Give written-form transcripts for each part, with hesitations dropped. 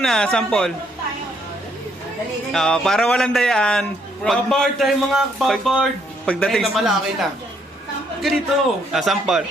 muna, sample. Para walang dayaan. Robert, tayo mga Robert. Pagdating na malaki na. Ganito. sample.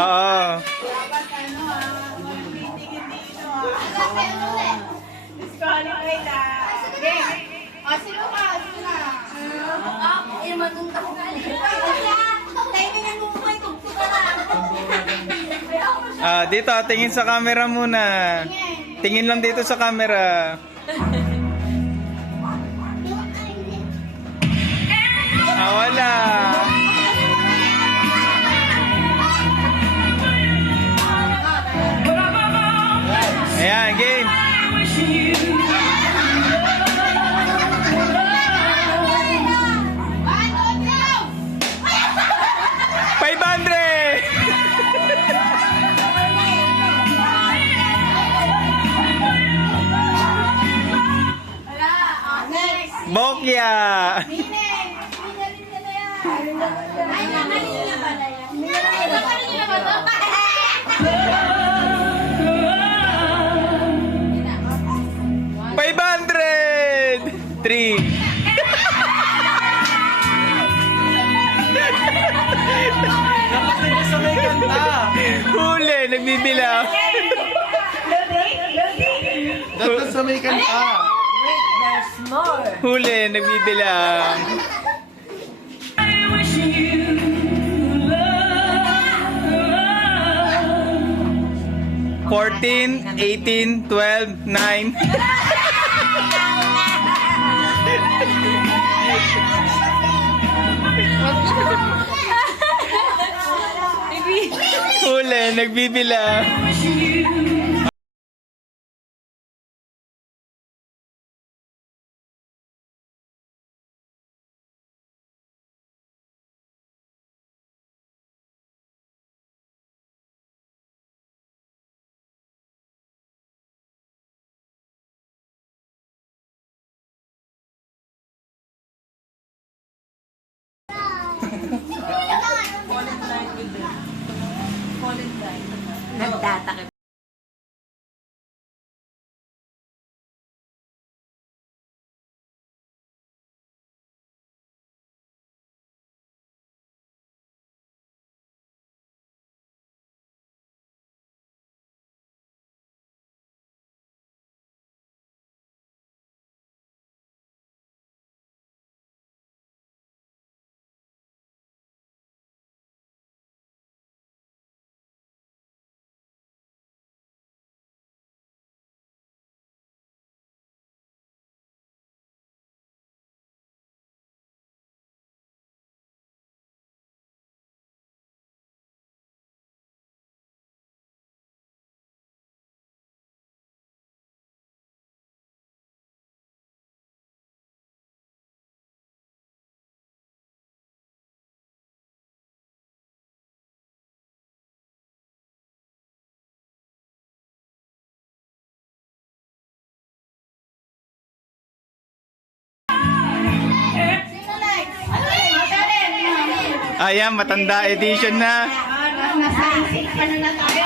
Oo. Dito, tingin sa camera muna. Tingin lang dito sa camera. Wala. Ayan, game. Bokya! Three. Dapat sa may kanta. Huli, nagbibilang. Dapat sa may kanta. There's more. Huli, nagbibilang. 14, 18, 12, 9. Huli, nagbibilang. Nagtatakip. Ayan, matanda edition na. Nasa isip pa na tayo.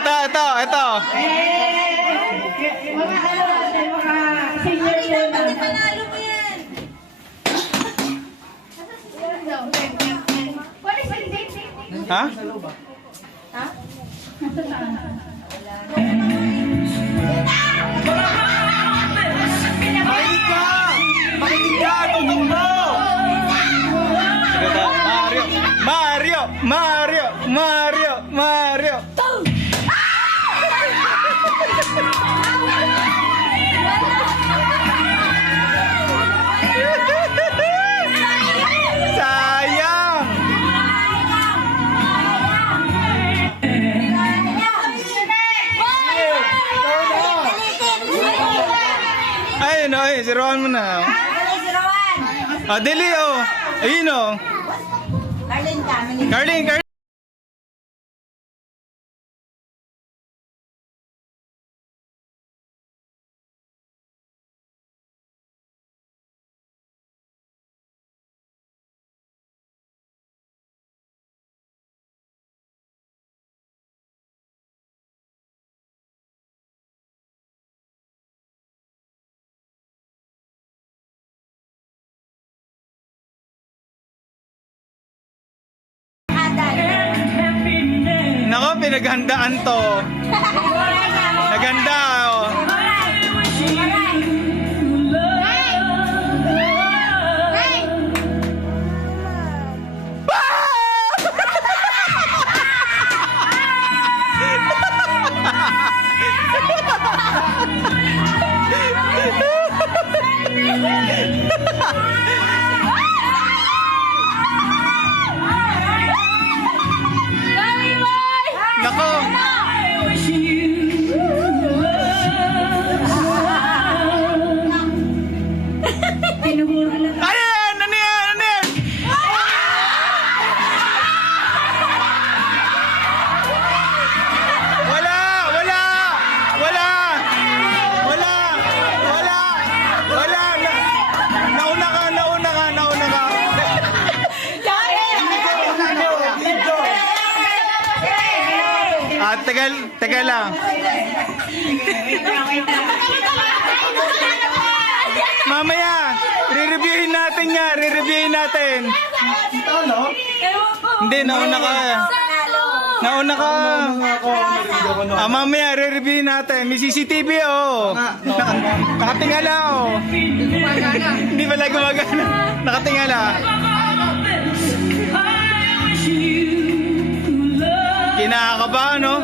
ito. Mga senior muna. Panalo mo yan. What is it? Ha? Makinig ka! Makinig ka! Tutok mo! Mario. Sayang. Ayun o, siruan mo na. Dili o. Ayun o. Carlin. Nako, pinaghandaan to. Naganda oh. Nako. Ano yan? Wala. Nauna ka. Teka lang. Mamaya, re-reviewin natin. Ano? Hindi, nauna ka. Mamaya, re-reviewin natin. May CCTV, oh. Nakatingala, oh. Hindi pala gumagana. Nakatingala. Kinakabahan, no?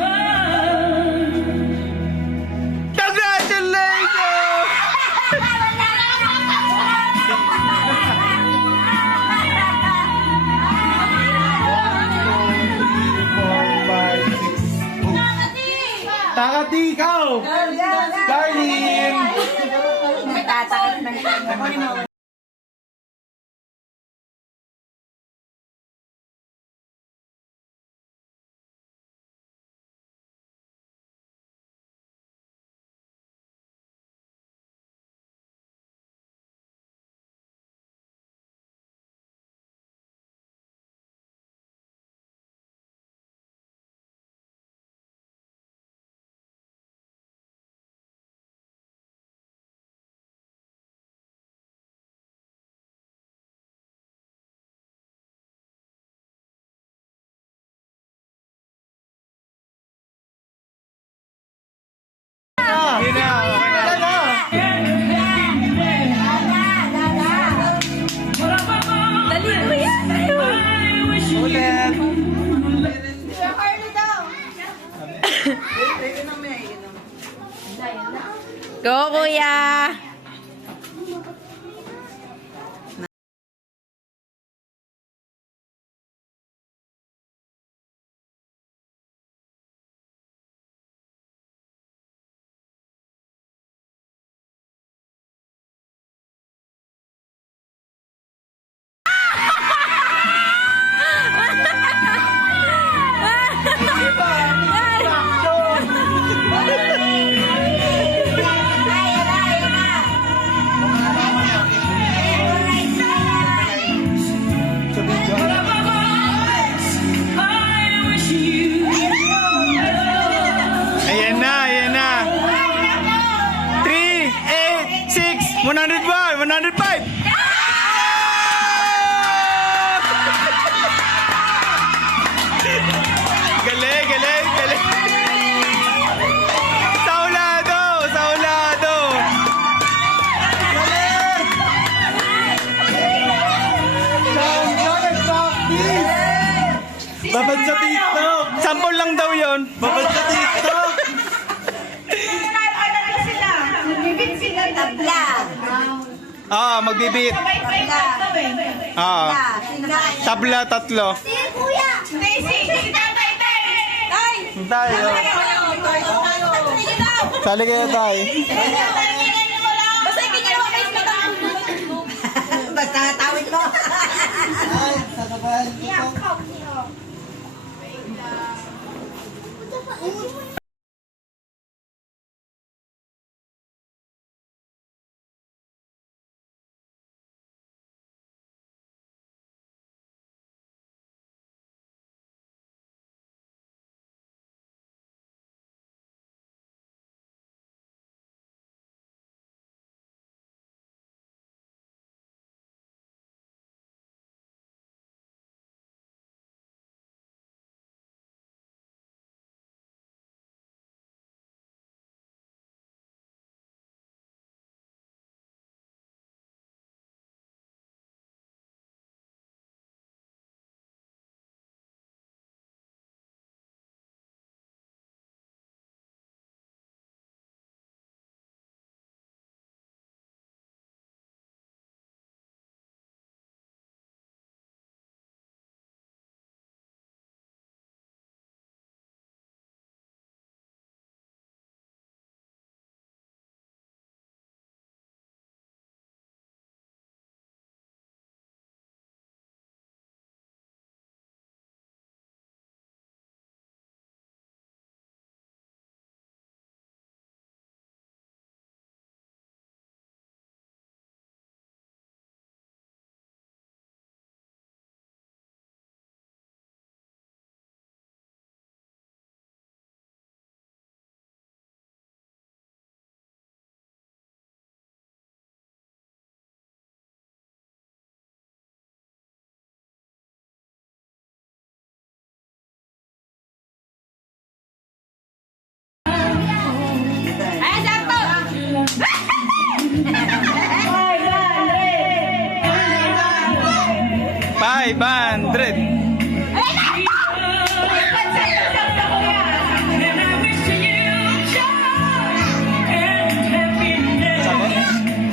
Congratulations! Takati ikaw! Darlene! Nagtatakot na. Yun na, okay na. Dali mo yan. Ulit! Go, kuya. Babad sa TikTok! Sample lang daw yon. Babad sa TikTok! Ano sila? Bibit sila. Tabla. Magbibit. Sabay-sabay tatlo eh. Tabla tatlo. Sige, kuya. Hindi, si Tatay Tay. Ay! Tayo. Sali kayo tayo. Basta ikinyo mo face mo lang. Basta tawid mo. Ay, sakto! 500.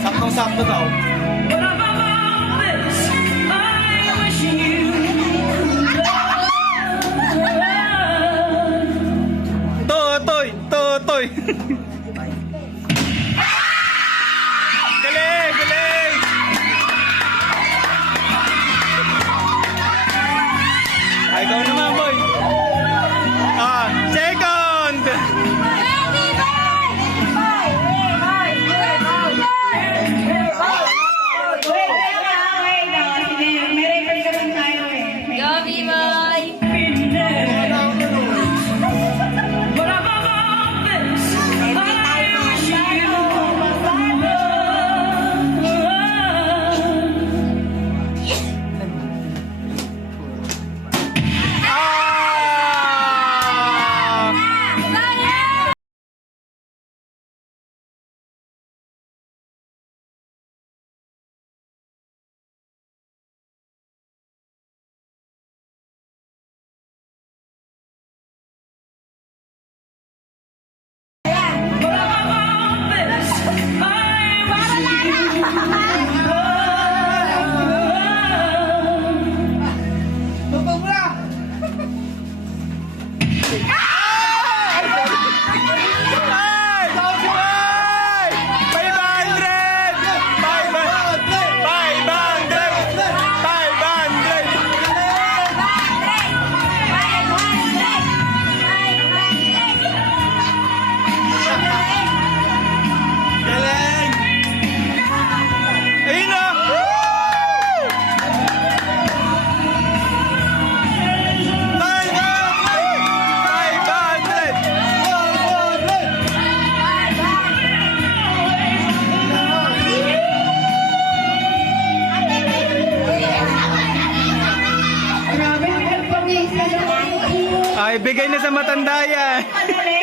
Saktong-sakto daw. Totoy. Galing. Ay, ikaw naman, boy. Second. Go, B-Boy! Ay, bigay na sa matanda yan. Madali.